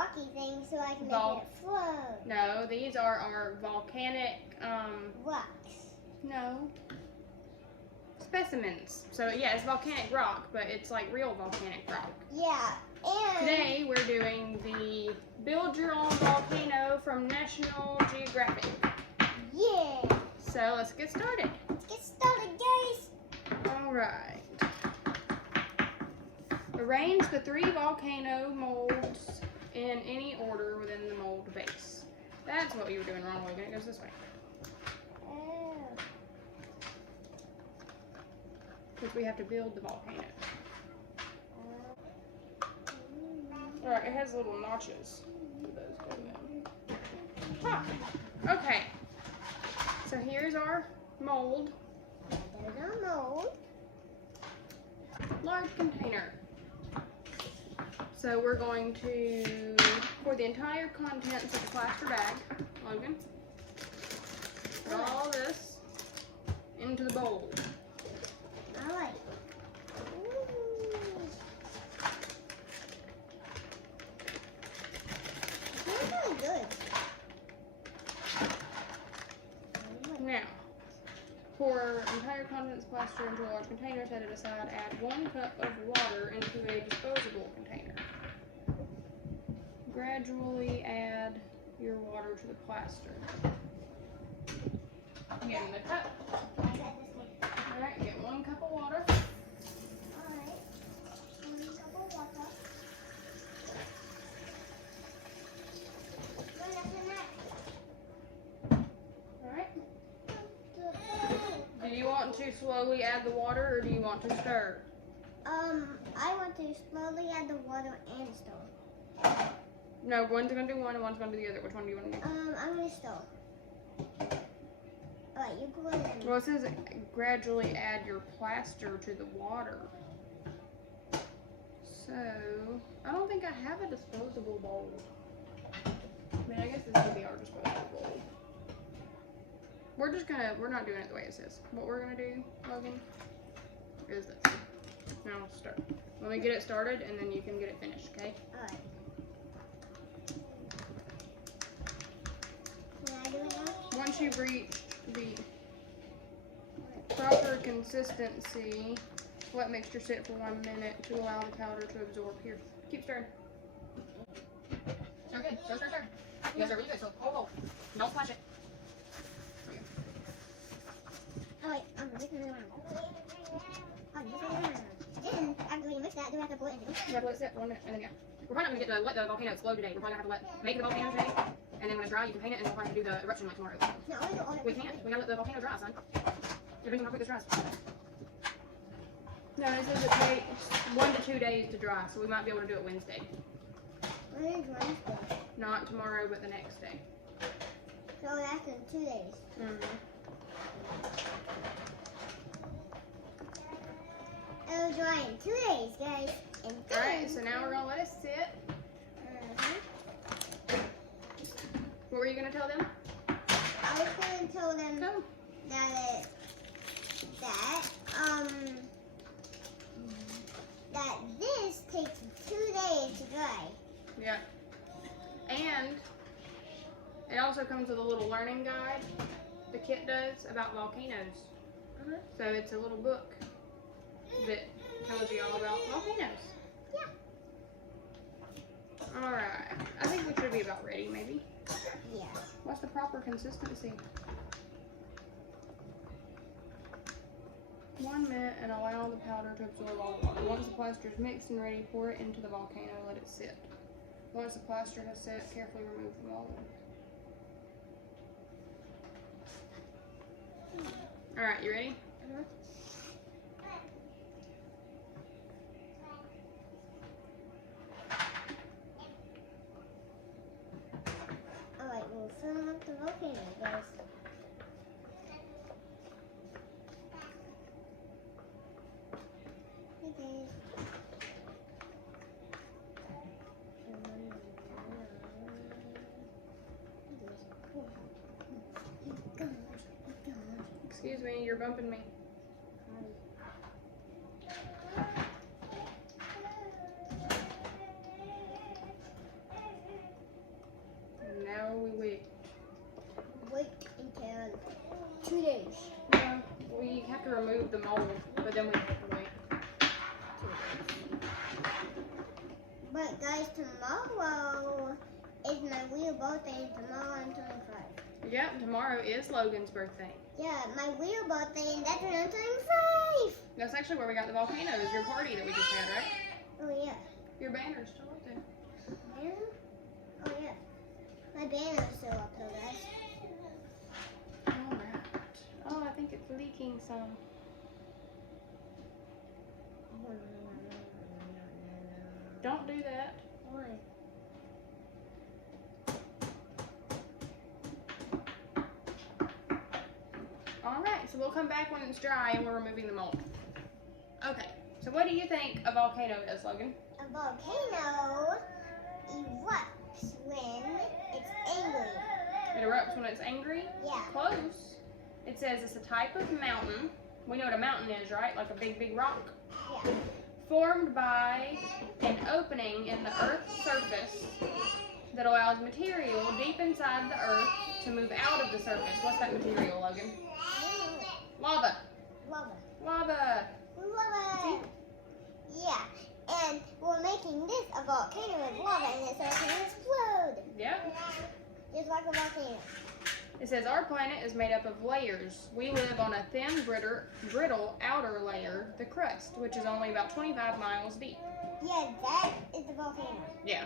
rocky things so I can make it float. No, these are our volcanic Rocks. No. Specimens. So yeah, it's volcanic rock, but it's like real volcanic rock. Yeah, and today we're doing the Build Your Own Volcano from National Geographic. Yeah. So let's get started. Let's get started, guys. Alright. Arrange the 3 volcano molds in any order within the mold base. That's what you were doing wrong, Logan. It goes this way. Oh. Because we have to build the volcano. Alright, it has little notches. Those go in. Huh. Okay. So here's our mold. There's our mold. Large container. So we're going to pour the entire contents of the plaster bag, Logan. Put all this into the bowl. All right. It's really good. Now, pour entire contents plaster into a large container, set it aside, add 1 cup of water into a disposable container. Gradually add your water to the plaster. Get in the cup. Alright, get 1 cup of water. Alright. 1 cup of water. Alright. Do you want to slowly add the water or do you want to stir? I want to slowly add the water and stir. No, one's going to do one and one's going to do the other. Which one do you want to do? I'm going to stir. Alright, you go ahead. Well, it says gradually add your plaster to the water. So, I don't think I have a disposable bowl. I mean, I guess this could be our disposable bowl. We're not doing it the way it says. What we're gonna do, Logan, is this. Now, start. Let me get it started and then you can get it finished, okay? Alright. Can I do it now? Once you've reached the proper consistency, let mixture sit for 1 minute to allow the powder to absorb. Here, keep stirring. Stir good. Stir, stir, stir. You guys are really good, so hold. Don't splash it. Alright, I'm mixing it around. Then, after we mix that, do we have to put it in? You have to let it sit for 1 minute, and then yeah. We're probably not going to get to let the volcano explode today. We're probably going to have to make the volcano today, and then when it's dry, you can paint it, and we'll probably do the eruption like tomorrow. No, I don't want it. We can't. We gotta let the volcano dry, son. You're thinking how quick this dries. No, it says it takes 1 to 2 days to dry, so we might be able to do it Wednesday. When is Wednesday? Not tomorrow, but the next day. So that's in 2 days. It'll dry in 2 days, guys. Alright, so now we're gonna let it sit. What were you gonna tell them? I was going to tell them Go. that this takes 2 days to dry. Yeah. And it also comes with a little learning guide. The kit does about volcanoes. So it's a little book that tells you all about volcanoes. Yeah. Alright. I think we should be about ready, maybe. Yeah. What's the proper consistency? 1 minute and allow the powder to absorb all the water. Once the plaster is mixed and ready, pour it into the volcano, let it sit. Once the plaster has set, carefully remove the mold. Alright, you ready? Alright, we'll fill up the volcano, guys. Hey, guys. Excuse me, you're bumping me. remove the mold, but then we have to wait. But guys, tomorrow is my real birthday. Tomorrow I'm 25. Yep, tomorrow is Logan's birthday. Yeah, my real birthday, and that's when I'm 25. That's actually where we got the volcanoes, your party that we just had, right? Oh yeah. Your banner's still up there. Banner? Oh yeah. My banner's still up there, guys. Alright. Oh, I think it's leaking some. Don't do that. Why? Alright, so we'll come back when it's dry and we're removing the mold. Okay, so what do you think a volcano is, Logan? A volcano erupts when it's angry. It erupts when it's angry? Yeah. Close. It says it's a type of mountain. We know what a mountain is, right? Like a big, big rock. Yeah. Formed by an opening in the Earth's surface that allows material deep inside the Earth to move out of the surface. What's that material, Logan? Lava. Lava. Lava. Lava. Yeah. And we're making this a volcano with lava in it so it can explode. Yep. Just like a volcano. It says our planet is made up of layers. We live on a thin, brittle outer layer, the crust, which is only about 25 miles deep. Yeah, that is the volcano. Yeah.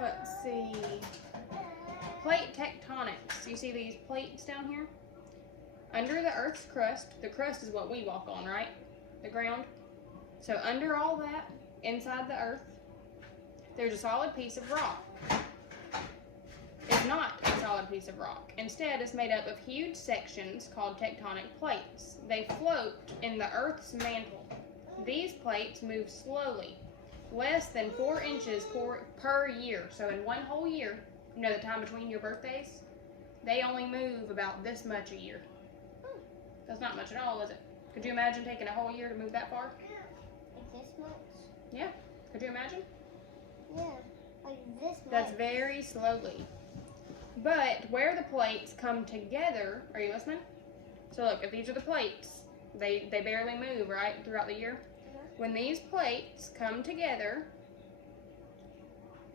Let's see. Plate tectonics. You see these plates down here? Under the Earth's crust, the crust is what we walk on, right? The ground. So under all that, inside the Earth, there's a solid piece of rock. It's not a solid piece of rock. Instead, it's made up of huge sections called tectonic plates. They float in the Earth's mantle. These plates move slowly, less than 4 inches per year. So in one whole year, you know the time between your birthdays, they only move about this much a year. That's not much at all, is it? Could you imagine taking a whole year to move that far? Like this much? Yeah. Could you imagine? Yeah, like this much. That's very slowly. But where the plates come together, are you listening? So look, if these are the plates, they barely move, right, throughout the year? When these plates come together,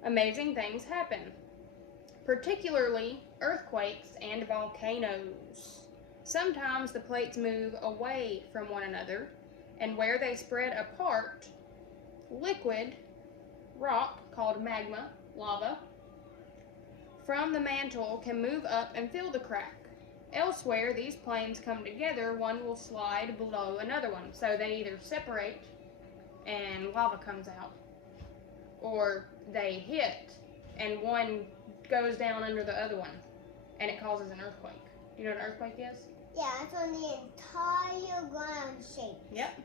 amazing things happen. Particularly earthquakes and volcanoes. Sometimes the plates move away from one another, and where they spread apart, liquid rock called magma, lava, from the mantle can move up and fill the crack. Elsewhere, these planes come together, one will slide below another one. So they either separate and lava comes out, or they hit and one goes down under the other one and it causes an earthquake. Do you know what an earthquake is? Yeah, it's when the entire ground shakes. Yep.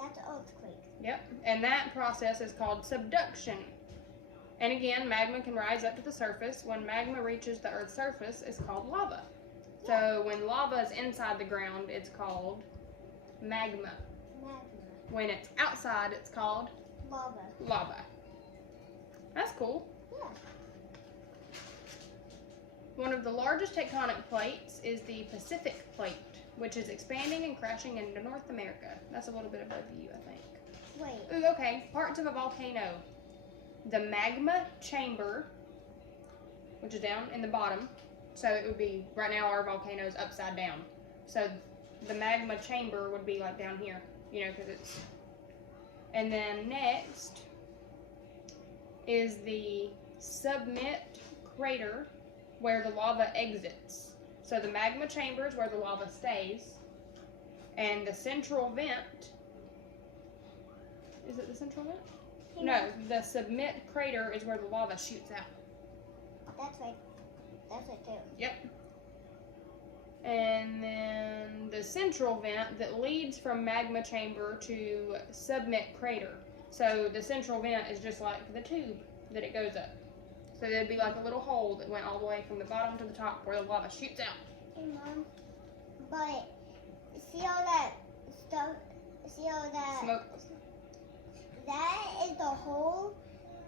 That's an earthquake. Yep. And that process is called subduction. And again, magma can rise up to the surface. When magma reaches the Earth's surface, it's called lava. So when lava is inside the ground, it's called magma. Magma. When it's outside, it's called Lava. lava. That's cool. Yeah. One of the largest tectonic plates is the Pacific Plate, which is expanding and crashing into North America. That's a little bit above you, I think. Wait. Ooh, okay. Parts of a volcano. The magma chamber, which is down in the bottom. So it would be, right now our volcano is upside down. So the magma chamber would be like down here, you know, because it's... And then next is the submit crater, where the lava exits. So the magma chamber is where the lava stays. And the central vent, is it the central vent? No, the submit crater is where the lava shoots out. That's right. That's right there. Yep. And then the central vent that leads from magma chamber to submit crater. So the central vent is just like the tube that it goes up. So there'd be like a little hole that went all the way from the bottom to the top where the lava shoots out. Hey, Mom. But see all that stuff? See all that? Smoke. That is the hole.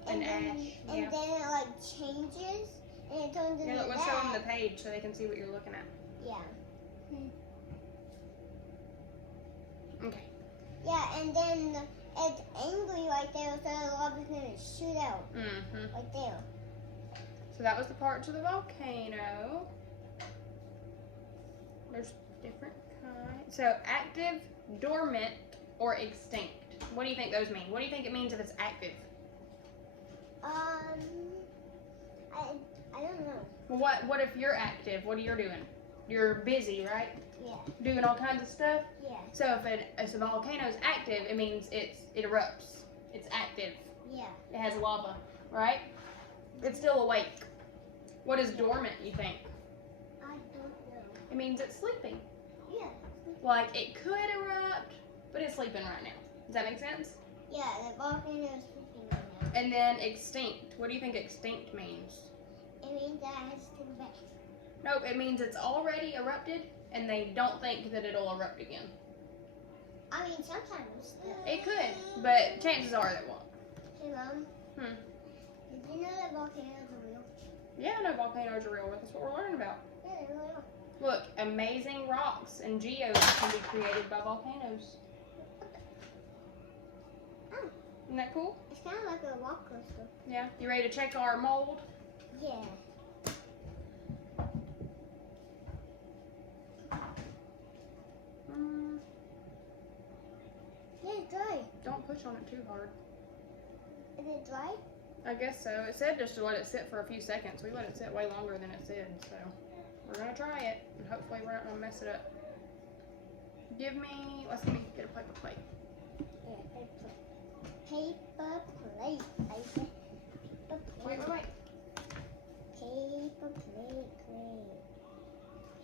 And then, ash, And yeah. then it like changes and it turns into Yeah, look, let's show them the that. page so they can see what you're looking at. Yeah. Okay. Yeah, and then it's angry right there, so the lava's gonna shoot out Mm-hmm. right there. So that was the parts of the volcano. There's different kinds. So active, dormant, or extinct. What do you think those mean? What do you think it means if it's active? I don't know. Well, what if you're active? What are you doing? You're busy, right? Yeah. Doing all kinds of stuff? Yeah. So if a volcano is active, it means it erupts. It's active. Yeah. It has lava, right? It's still awake. What is dormant, you think? I don't know. It means it's sleeping. Yeah. Like it could erupt, but it's sleeping right now. Does that make sense? Yeah, the volcano is sleeping right now. And then extinct. What do you think extinct means? It means that it has to go back. Nope, it means it's already erupted and they don't think that it'll erupt again. I mean, sometimes. It could, but chances are it won't. Hey, Mom. Hmm. Did you know that volcanoes are real? Yeah, no, volcanoes are real. That's what we're learning about. Yeah, they really are. Look, amazing rocks and geodes can be created by volcanoes. Oh. Isn't that cool? It's kind of like a rock coaster. Yeah. You ready to check our mold? Yeah. Yeah, it's dry. Don't push on it too hard. Is it dry? I guess so. It said just to let it sit for a few seconds. We let it sit way longer than it said, so we're gonna try it and hopefully we're not gonna mess it up. Let me get a paper plate. Yeah, paper plate. Paper plate. Wait. Paper plate, plate.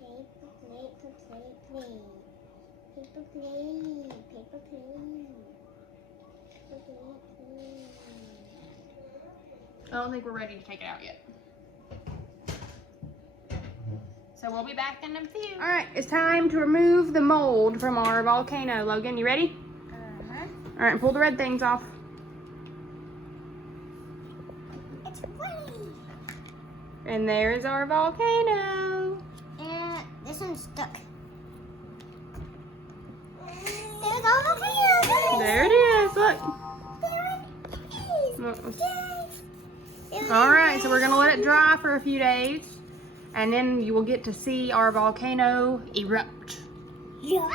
Paper plate, plate, plate. Paper plate, paper plate. Paper plate. I don't think we're ready to take it out yet. So we'll be back in a few. All right, it's time to remove the mold from our volcano. Logan, you ready? Uh-huh. All right, pull the red things off. It's ready. And there's our volcano. And this one's stuck. There's our volcano. There it is, look. There it is. All right, so we're gonna let it dry for a few days, and then you will get to see our volcano erupt. Yeah.